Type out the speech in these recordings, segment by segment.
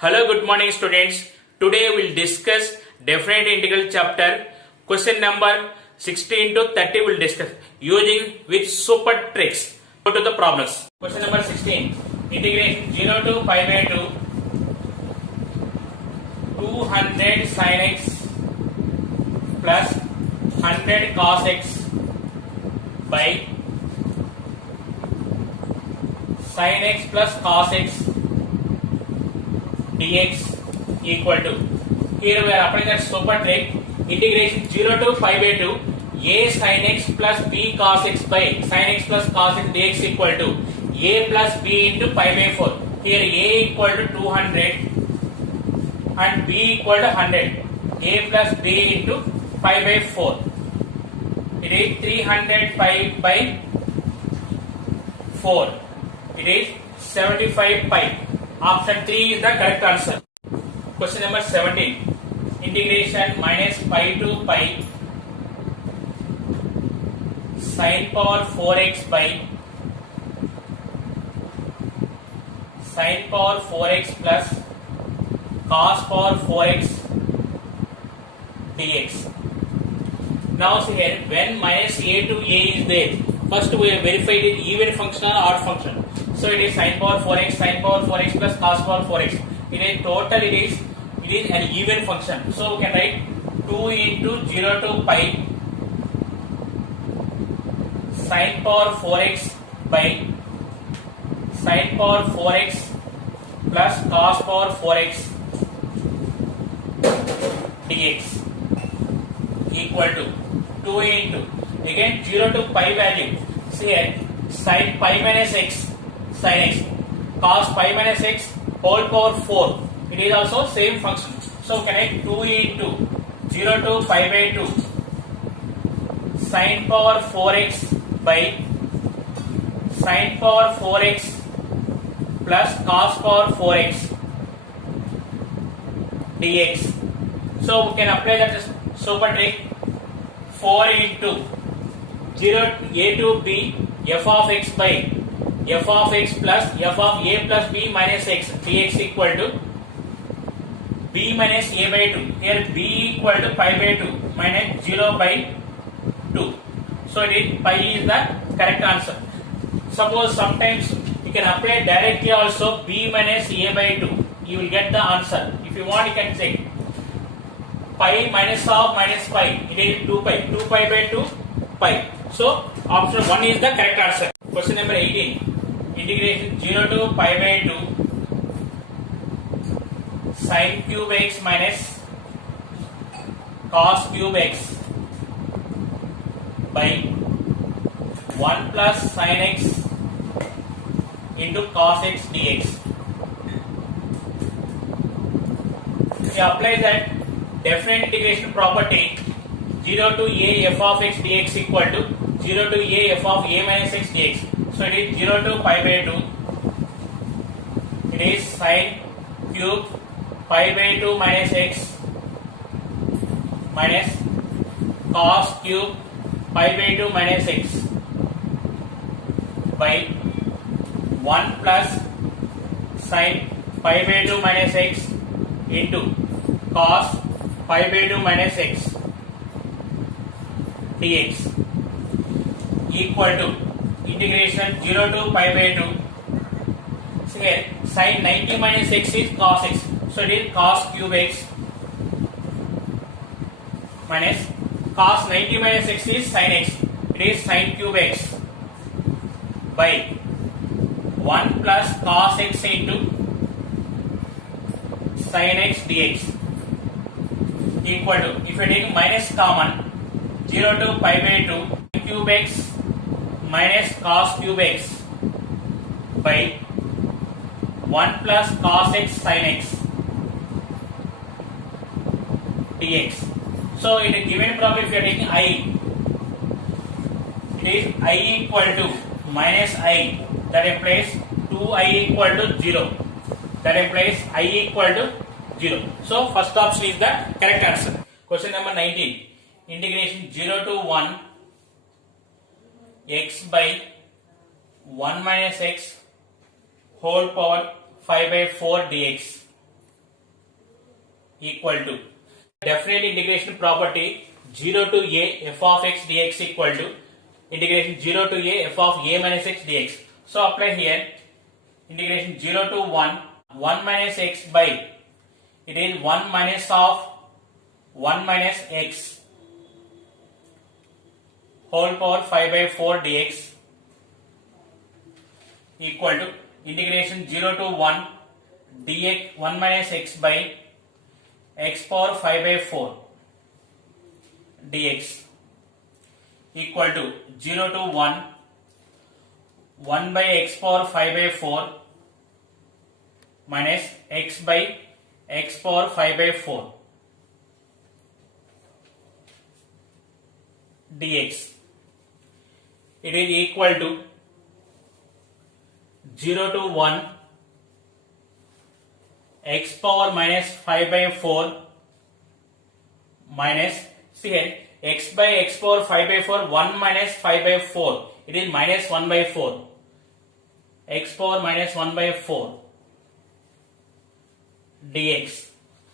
Hello, good morning students. Today we will discuss definite integral chapter. Question number 16 to 30 we will discuss using which super tricks. Go to the problems. Question number 16. Integration 0 to pi by 2 200 sin x plus 100 cos x by sin x plus cos x dx equal to, here we are applying that super trick, integration 0 to pi by 2 a sin x plus b cos x by sin x plus cos x dx equal to a plus b into pi by 4. Here a equal to 200 and b equal to 100. A plus b into pi by 4. It is 300 pi by 4. It is 75 pi. Option 3 is the correct answer. Question number 17. Integration minus pi to pi sin power 4x by sin power 4x plus cos power 4x dx. Now see here, when minus a to a is there, first we have verified it even function or odd function. So it is sin power 4x plus cos power 4x. In a total it is an even function. So we can write 2 into 0 to pi sin power 4x by sin power 4x plus cos power 4x dx equal to 2 into, again 0 to pi value. See here, sin pi minus x sin x cos pi minus x whole power 4. It is also same function. So can I 2 into 0 to pi by 2 sin power 4x by sin power 4x plus cos power 4x dx. So we can apply that super trick. 4 into 0 a to b f of x by f of x plus f of a plus b minus x dx equal to b minus a by 2. Here b equal to pi by 2 minus 0 by 2. So it is pi is the correct answer. Suppose sometimes you can apply directly also b minus a by 2. You will get the answer. If you want, you can check. Pi minus of minus pi, it is 2 pi. 2 pi by 2 pi. So option 1 is the correct answer. Question number 18. Integration 0 to pi by 2 sin cube x minus cos cube x by 1 plus sin x into cos x dx. We apply that definite integration property, 0 to a f of x dx equal to 0 to a f of a minus x dx. So it is 0 to pi by 2. It is sin cube pi by 2 minus x minus cos cube pi by 2 minus x by 1 plus sin pi by 2 minus x into cos pi by 2 minus x dx equal to integration 0 to pi by 2. So here sin 90 minus x is cos x. So it is cos cube x minus cos 90 minus x is sin x. It is sin cube x by 1 plus cos x into sin x dx equal to, if you take minus common, 0 to pi by 2 cube x minus cos cube x by 1 plus cos x sin x dx. So in a given problem, if you are taking I, it is I equal to minus I, that implies 2I equal to 0. That implies I equal to 0. So first option is the correct answer. Question number 19. Integration 0 to 1 x by 1 minus x whole power 5 by 4 dx equal to definite integration property 0 to a f of x dx equal to integration 0 to a f of a minus x dx. So apply here integration 0 to 1 minus x by it is 1 minus of 1 minus x whole power 5 by 4 dx equal to integration 0 to 1 dx 1 minus x by x power 5 by 4 dx equal to 0 to 1 by x power 5 by 4 minus x by x power 5 by 4 dx. It is equal to 0 to 1 x power minus 5 by 4 minus, see here, x by x power 5 by 4, 1 minus 5 by 4, it is minus 1 by 4, x power minus 1 by 4 dx.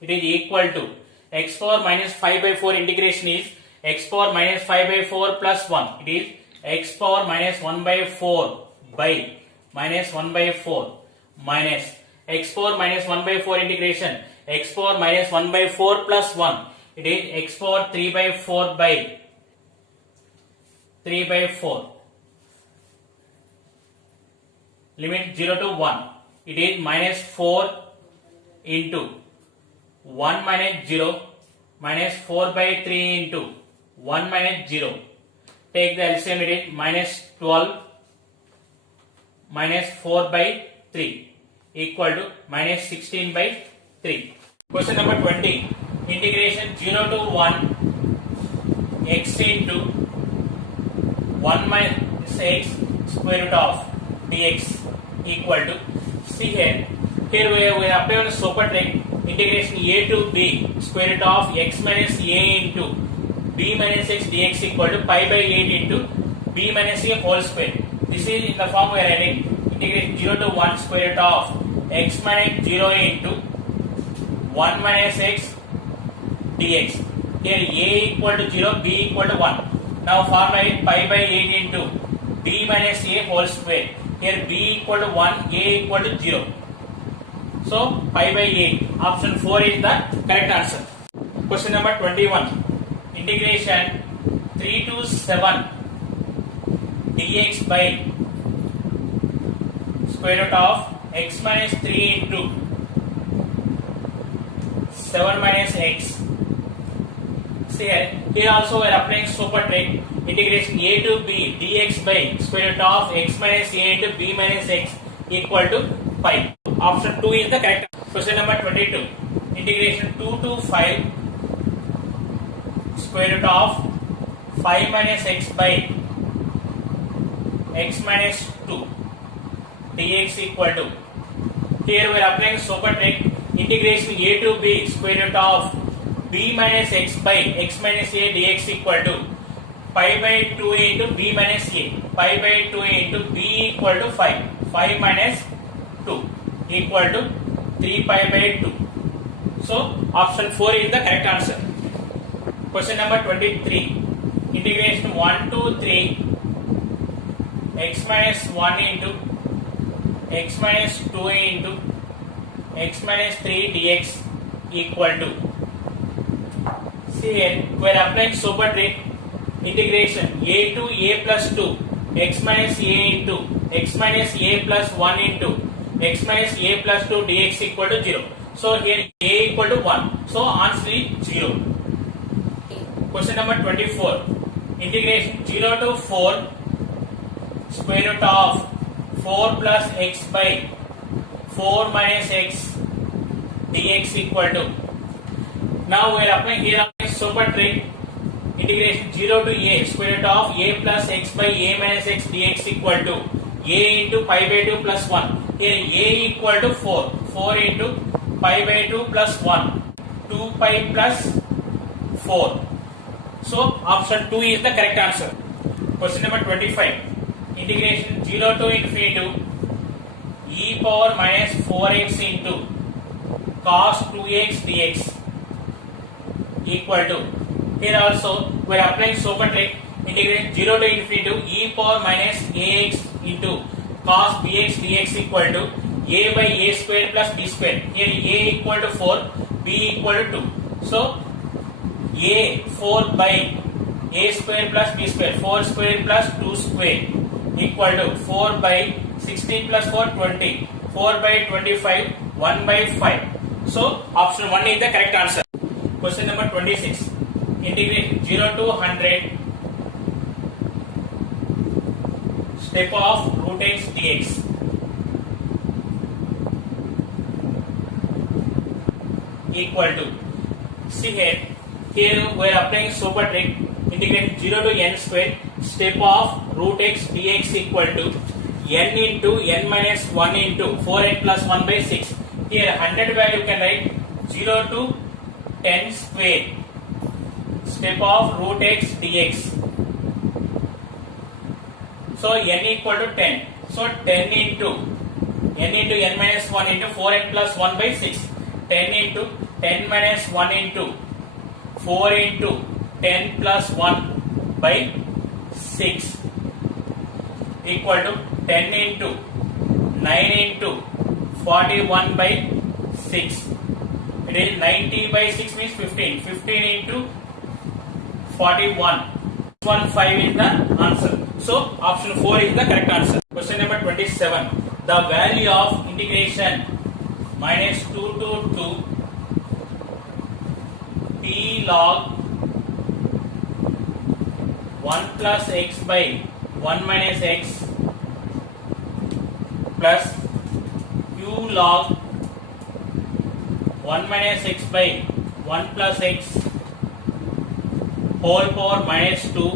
It is equal to x power minus 5 by 4 integration is x power minus 5 by 4 plus 1, it is x power minus 1 by 4 by minus 1 by 4 minus x power minus 1 by 4 integration x power minus 1 by 4 plus 1, it is x power 3 by 4 by 3 by 4 limit 0 to 1, it is minus 4 into 1 minus 0 minus 4 by 3 into 1 minus 0. Take the LCM, it is minus 12 minus 4 by 3 equal to minus 16 by 3. Question number 20. Integration 0 to 1 x into 1 minus x square root of dx equal to, see here we apply on a super trick, integration a to b square root of x minus a into b minus x dx equal to pi by 8 into b minus a whole square. This is in the form we are writing integration 0 to 1 square root of x minus 0 into 1 minus x dx. Here a equal to 0, b equal to 1. Now formula is pi by 8 into b minus a whole square. Here b equal to 1, a equal to 0. So pi by 8. Option 4 is the correct answer. Question number 21. Integration 3 to 7 dx by square root of x minus 3 into 7 minus x. See here also we are applying super trick, integration a to b dx by square root of x minus a into b minus x equal to 5. Option 2 is the correct. Question number 22. Integration 2 to 5 square root of 5 minus x by x minus 2 dx equal to, here we are applying super trick, integration a to b square root of b minus x by x minus a dx equal to pi by 2 into b minus a, pi by 2 into b equal to 5, 5 minus 2 equal to 3 pi by 2. So option 4 is the correct answer. Question number 23. Integration 1 to 3 x minus 1 into x minus 2 into x minus 3 dx equal to, see here we are applying super trick, integration a to a plus 2 x minus a into x minus a plus 1 into x minus a plus 2 dx equal to 0. So here a equal to 1. So answer is 0. Question number 24. Integration 0 to 4 square root of 4 plus x by 4 minus x dx equal to, now we are applying here super trick, integration 0 to a square root of a plus x by a minus x dx equal to a into pi by 2 plus 1. Here a equal to 4, 4 into pi by 2 plus 1, 2 pi plus 4. So option 2 is the correct answer. Question number 25. Integration 0 to infinity e power minus 4x into cos 2x dx equal to, here also we are applying super trick, integrate 0 to infinity to e power minus ax into cos bx dx equal to a by a square plus b square. Here a equal to 4, b equal to 2. So a 4 by a square plus b square, 4 square plus 2 square equal to 4 by 16 plus 4 20, 4 by 25, 1 by 5. So option 1 is the correct answer. Question number 26. Integrate 0 to 100 step of root x dx. Equal to, see here we are applying super trick, integrate 0 to n square step of root x dx equal to n into n minus 1 into 4n plus 1 by 6. Here 100 value can write 0 to 10 square step of root x dx. So n equal to 10. So 10 into n minus 1 into 4n plus 1 by 6. 10 into 10 minus 1 into 4 into 10 plus 1 by 6 equal to 10 into 9 into 41 by 6. It is 90 by 6 means 15. 15 into 41. 5 is the answer. So option 4 is the correct answer. Question number 27. The value of integration minus 2 to 2 t log 1 plus x by 1 minus x plus q log 1 minus x by 1 plus x whole power minus 2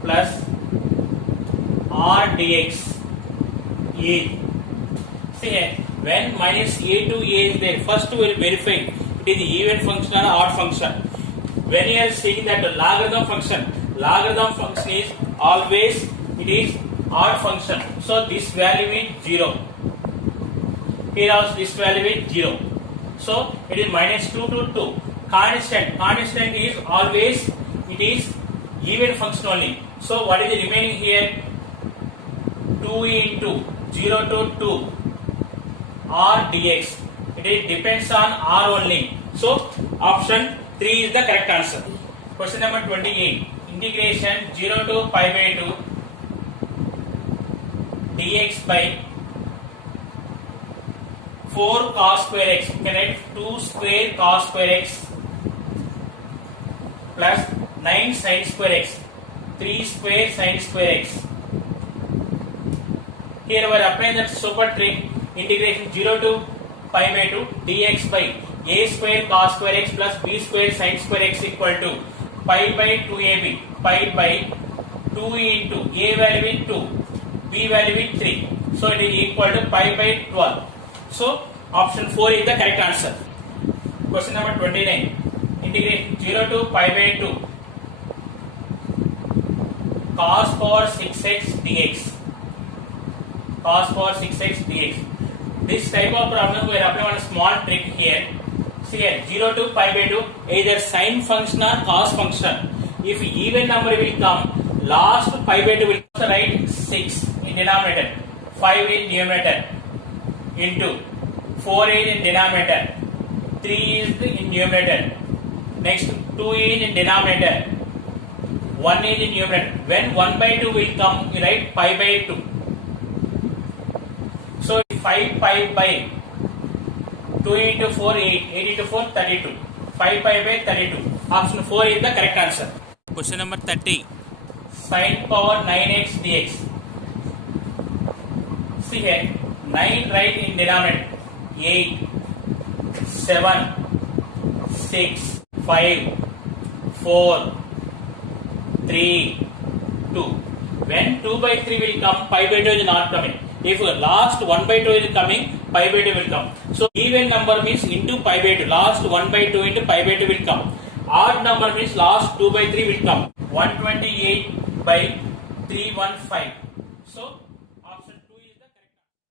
plus r dx is, see here, when minus a to a is there, first we will verify it is even function or odd function. When you are seeing that the logarithm function is always it is odd function. So this value is 0. Here also this value is 0. So it is minus 2 to 2. Constant is always it is even function only. So what is the remaining here? 2 into 0 to 2 r dx. It depends on r only. So option 3 is the correct answer. Question number 28. Integration 0 to pi by 2 dx by 4 cos square x. You can write 2 square cos square x plus 9 sin square x, 3 square sin square x. Here we are applying that super trick, integration 0 to pi by 2 dx by a square cos square x plus b square sin square x equal to pi by 2ab, pi by 2 into a value is 2, b value is 3. So it is equal to pi by 12. So option 4 is the correct answer. Question number 29. Integrate 0 to pi by 2 cos power 6x dx. Cos power 6x dx. This type of problem we are applying one small trick here. See here, 0 to pi by 2 either sine function or cos function. If even number will come, last pi by 2 will also write 6 in denominator, 5 in numerator, into 4 is in denominator, 3 is in numerator, next 2 is in denominator, 1 is in numerator. When 1 by 2 will come, you write pi by 2. So 5 pi by 2 into 4 8, 8 into 4 32, 5 pi by 32. Option 4 is the correct answer. Question number 30. Sin power 9x dx. See here, 9 write in denominator, 8, 7, 6, 5, 4, 3, 2. When 2 by 3 will come, pi by 2 is not coming. If last 1 by 2 is coming, pi by 2 will come. So even number means into pi by 2. Last 1 by 2 into pi by 2 will come. Odd number means last 2 by 3 will come. 128 by 315.